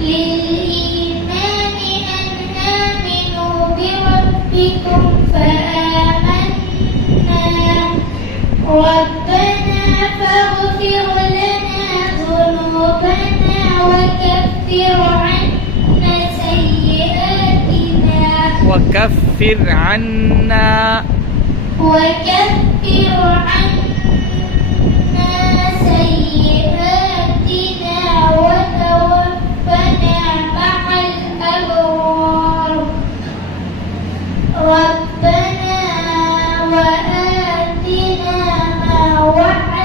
للإيمان أن آمنوا بربكم فآمنا ربنا فاغفر لنا ذنوبنا وكفر عنا سيئاتنا وكفر عنا سيئاتنا وتوفنا مع الأبرار ربنا وآتنا ما وعدتنا